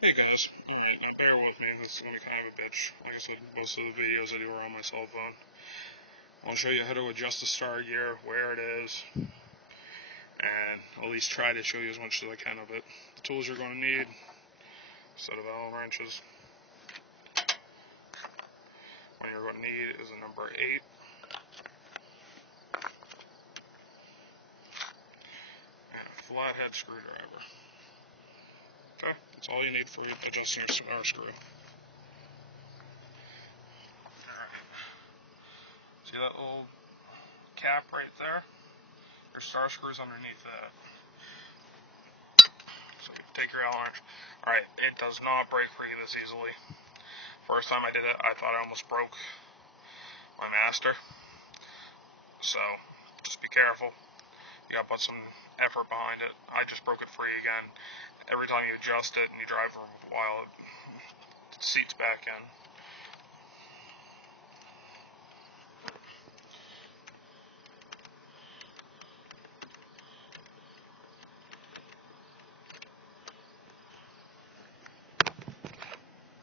Hey guys, alright, now bear with me, this is going to be kind of a bitch. Like I said, most of the videos I do are on my cell phone. I'll show you how to adjust the star gear, where it is, and at least try to show you as much as I can of it. The tools you're going to need, set of Allen wrenches. What you're going to need is a number 8. And a flathead screwdriver. Okay, that's all you need for adjusting your star screw. See that little cap right there? Your star screw's underneath that. So take your Allen wrench. Alright, it does not break free this easily. First time I did it, I thought I almost broke my master. So just be careful. You gotta put some effort behind it. I just broke it free again. Every time you adjust it and you drive for a while, it seats back in.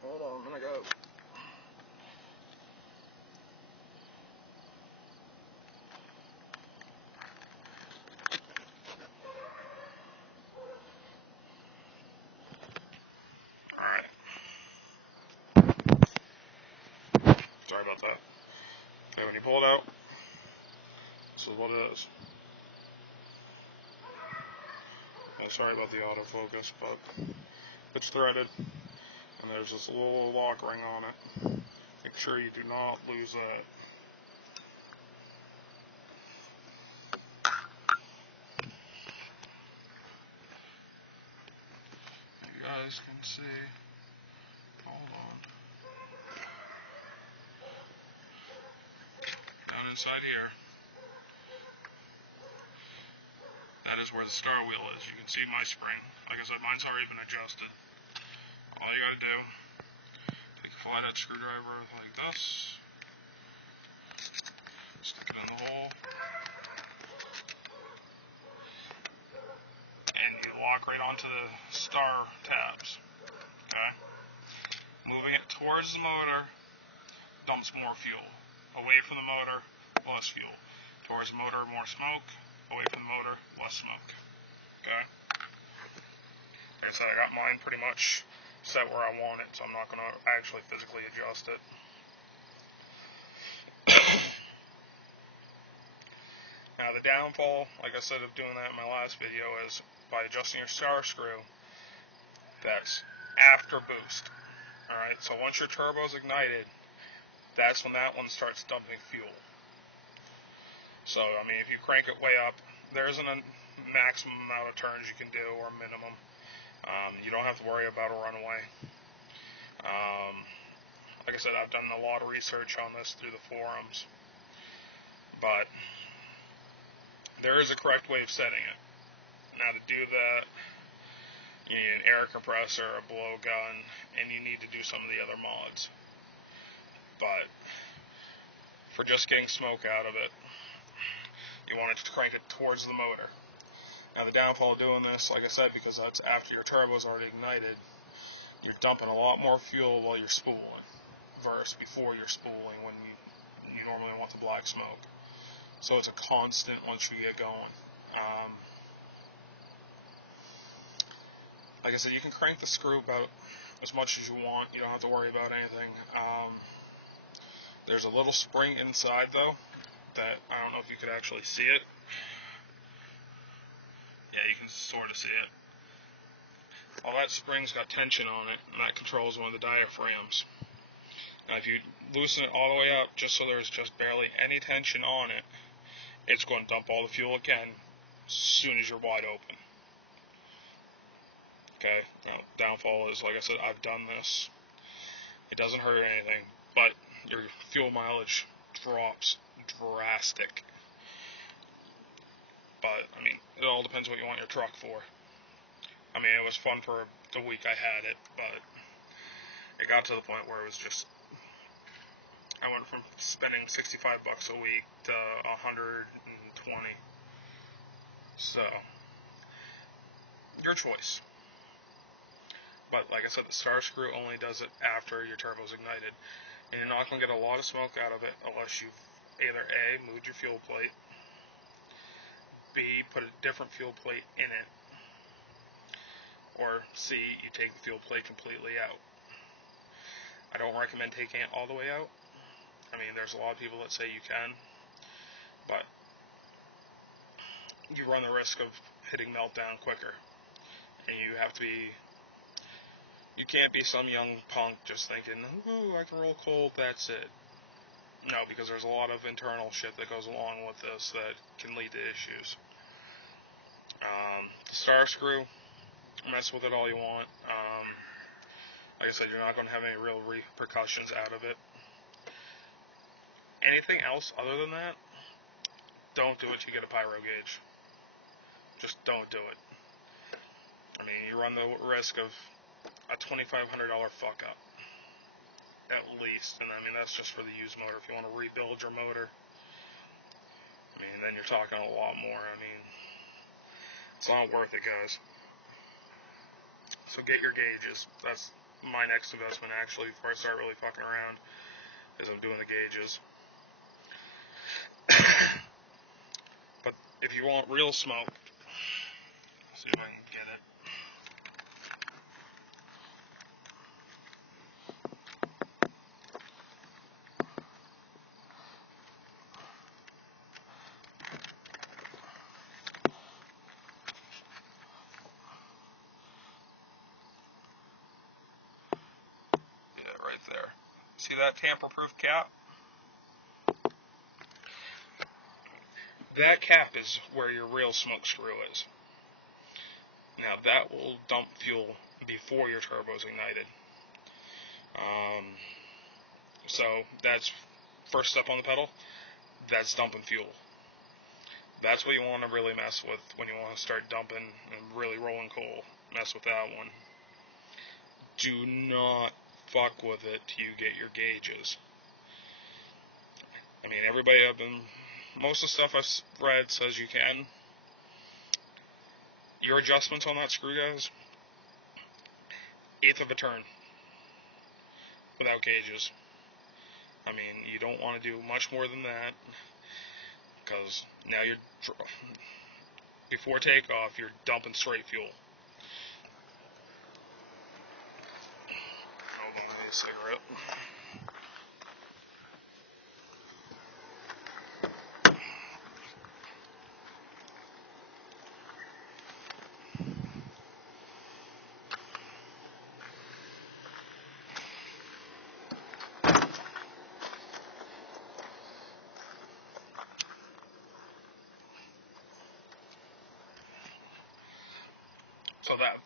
Hold on, I'm gonna go. Alright. Sorry about that. Okay, when you pull it out, this is what it is. Yeah, sorry about the autofocus, but it's threaded, and there's this little lock ring on it. Make sure you do not lose that. You guys can see. Hold on. Down inside here, that is where the star wheel is. You can see my spring. Like I said, mine's already been adjusted. All you gotta do, take a flathead screwdriver like this, stick it in the hole, and you lock right onto the star tabs. Okay? Moving it towards the motor dumps more fuel. Away from the motor, less fuel. Towards the motor, more smoke. Away from the motor, less smoke. Okay? Like I said, I got mine pretty much set where I want it, so I'm not going to actually physically adjust it. Now the downfall, like I said, of doing that in my last video is by adjusting your star screw, that's after boost. Alright, so once your turbo's ignited, that's when that one starts dumping fuel. So, I mean, if you crank it way up, there isn't a maximum amount of turns you can do, or minimum. You don't have to worry about a runaway. Like I said, I've done a lot of research on this through the forums, but there is a correct way of setting it. Now, to do that, you need an air compressor, a blowgun, and you need to do some of the other mods. But for just getting smoke out of it, you want to crank it towards the motor. Now the downfall of doing this, like I said, because that's after your turbo's already ignited, you're dumping a lot more fuel while you're spooling versus before you're spooling when you normally want the black smoke. So it's a constant once you get going. Like I said, you can crank the screw about as much as you want. You don't have to worry about anything. There's a little spring inside, though, that I don't know if you could actually see it. Yeah, you can sort of see it. Well, that spring's got tension on it, and that controls one of the diaphragms. Now, if you loosen it all the way up, just so there's just barely any tension on it, it's going to dump all the fuel again as soon as you're wide open. Okay, now, downfall is, like I said, I've done this. It doesn't hurt anything, but your fuel mileage drops drastic. But, I mean, it all depends what you want your truck for. I mean, it was fun for the week I had it, but it got to the point where it was just, I went from spending $65 a week to $120. So, your choice. But like I said, the star screw only does it after your turbo's ignited. And you're not going to get a lot of smoke out of it unless you've either A, moved your fuel plate, B, put a different fuel plate in it, or C, you take the fuel plate completely out. I don't recommend taking it all the way out. I mean, there's a lot of people that say you can, but you run the risk of hitting meltdown quicker. And you can't be some young punk just thinking, ooh, I can roll cold, that's it. No, because there's a lot of internal shit that goes along with this that can lead to issues. The star screw, mess with it all you want. Like I said, you're not going to have any real repercussions out of it. Anything else other than that, don't do it till you get a pyro gauge. Just don't do it. I mean, you run the risk of a $2,500 fuck up. At least. And I mean, that's just for the used motor. If you want to rebuild your motor, I mean, then you're talking a lot more. I mean, it's not worth it, guys. So get your gauges. That's my next investment, actually, before I start really fucking around, is I'm doing the gauges. But if you want real smoke, see if I can get it. Yeah, right there. See that tamper-proof cap? That cap is where your real smoke screw is. Now that will dump fuel before your turbo's ignited. So that's first step on the pedal. That's dumping fuel. That's what you want to really mess with when you want to start dumping and really rolling coal. Mess with that one. Do not fuck with it till you get your gauges. I mean, most of the stuff I've read says you can. Your adjustments on that screw, guys, 1/8 of a turn without gauges. I mean, you don't want to do much more than that, because now before takeoff, you're dumping straight fuel. Hold on, I need a cigarette.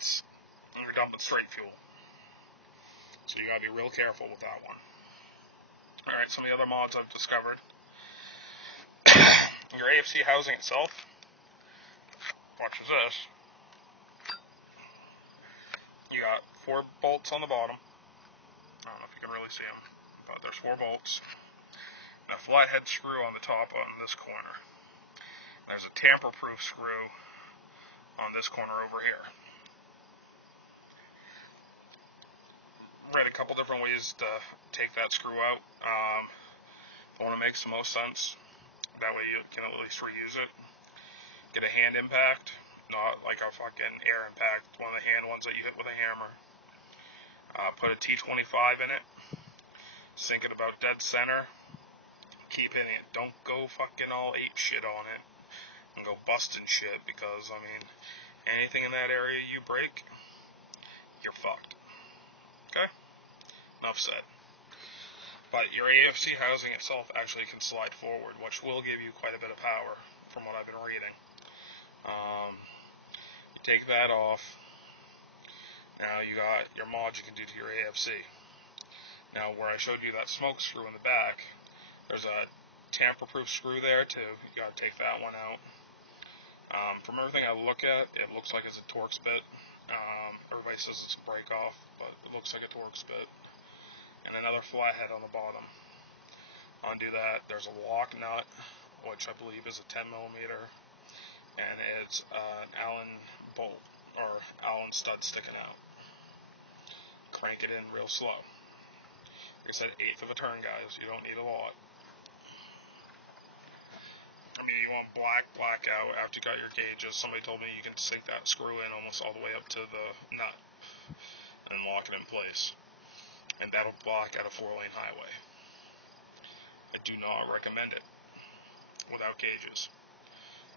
So you're dumping straight fuel. So you gotta be real careful with that one. Alright, some of the other mods I've discovered. Your AFC housing itself, watch this. You got 4 bolts on the bottom. I don't know if you can really see them, but there's 4 bolts. And a flathead screw on the top on this corner. There's a tamper-proof screw on this corner over here. Read a couple different ways to take that screw out. The one that makes the most sense, that way you can at least reuse it. Get a hand impact, not like a fucking air impact, one of the hand ones that you hit with a hammer. Put a T25 in it, sink it about dead center, keep hitting it. Don't go fucking all ape shit on it and go busting shit, because I mean, anything in that area you break, you're fucked. Okay? Enough said. But your AFC housing itself actually can slide forward, which will give you quite a bit of power, from what I've been reading. You take that off. Now you got your mod you can do to your AFC. Now where I showed you that smoke screw in the back, there's a tamper-proof screw there too. You gotta take that one out. From everything I look at, it looks like it's a Torx bit. Everybody says it's a break-off, but it looks like a Torx bit. And another flathead on the bottom. Undo that. There's a lock nut, which I believe is a 10mm, and it's an Allen bolt or Allen stud sticking out. take it in real slow. Like I said, 1/8 of a turn, guys. You don't need a lot. I mean, you want black out after you got your gauges. Somebody told me you can sink that screw in almost all the way up to the nut and lock it in place. And that'll block out a 4-lane highway. I do not recommend it without gauges.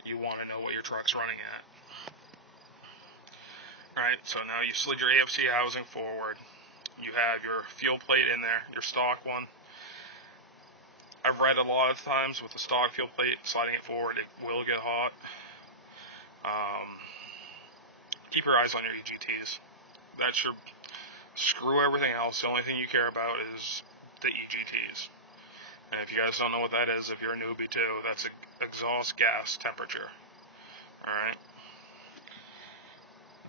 You want to know what your truck's running at. Alright, so now you slid your AFC housing forward. You have your fuel plate in there, your stock one. I've read a lot of times with the stock fuel plate, sliding it forward, it will get hot. Keep your eyes on your EGTs. That's your, screw everything else. The only thing you care about is the EGTs. And if you guys don't know what that is, if you're a newbie too, that's exhaust gas temperature. Alright?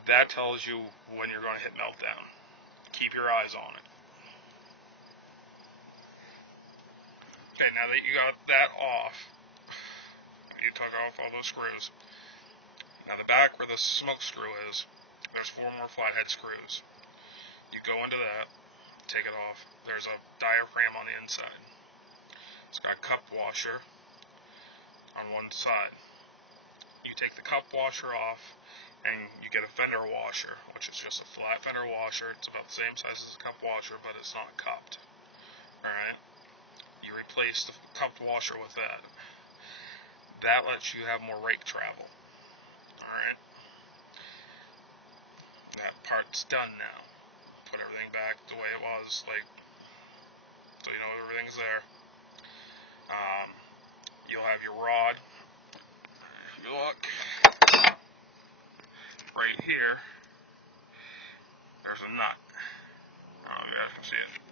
That tells you when you're going to hit meltdown. Keep your eyes on it. Okay, now that you got that off, you took off all those screws. Now the back where the smoke screw is, there's 4 more flathead screws. You go into that, take it off. There's a diaphragm on the inside. It's got a cup washer on one side. You take the cup washer off, and you get a fender washer, which is just a flat fender washer. It's about the same size as a cup washer, but it's not cupped. Alright? You replace the cupped washer with that. That lets you have more rake travel. Alright? That part's done now. Put everything back the way it was, like, so you know everything's there. You'll have your rod. If you look, right here, there's a nut. I don't know if you guys can see it.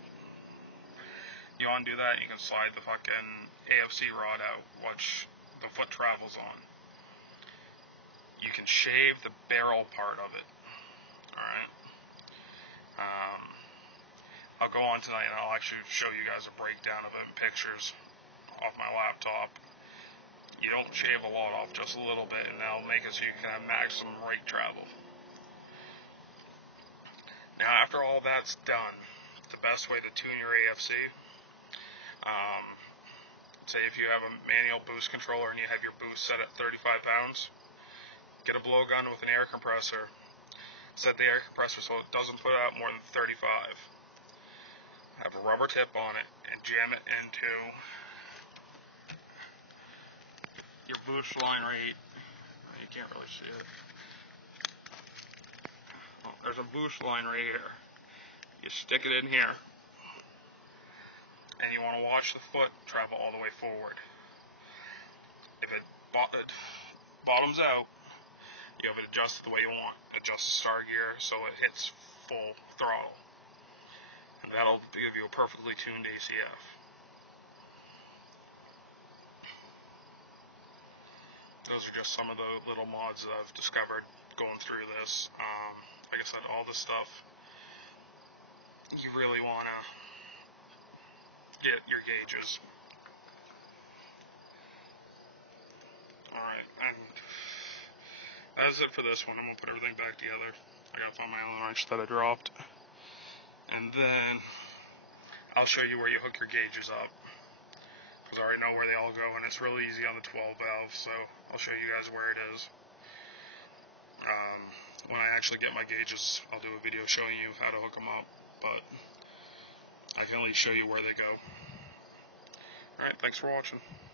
You undo that, you can slide the fucking AFC rod out, which the foot travels on. You can shave the barrel part of it. Alright? I'll go on tonight and I'll actually show you guys a breakdown of it in pictures off my laptop. You don't shave a lot off, just a little bit, and that'll make it so you can have maximum rake travel. Now, after all that's done, the best way to tune your AFC, say if you have a manual boost controller and you have your boost set at 35 pounds, get a blowgun with an air compressor, set the air compressor so it doesn't put out more than 35. Have a rubber tip on it and jam it into your boost line right. You can't really see it. Well, there's a boost line right here. You stick it in here, and you want to watch the foot travel all the way forward. If it bottoms out, you have it adjusted the way you want. Adjust star gear so it hits full throttle. And that'll give you a perfectly tuned ACF. Those are just some of the little mods that I've discovered going through this. Like I said, all this stuff, you really want to get your gauges. Alright, and that's it for this one. I'm going to put everything back together. I got to find my Allen wrench that I dropped. And then I'll show you where you hook your gauges up. Because I already know where they all go, and it's really easy on the 12 valve, so I'll show you guys where it is. When I actually get my gauges, I'll do a video showing you how to hook them up, but I can at least show you where they go. Alright, thanks for watching.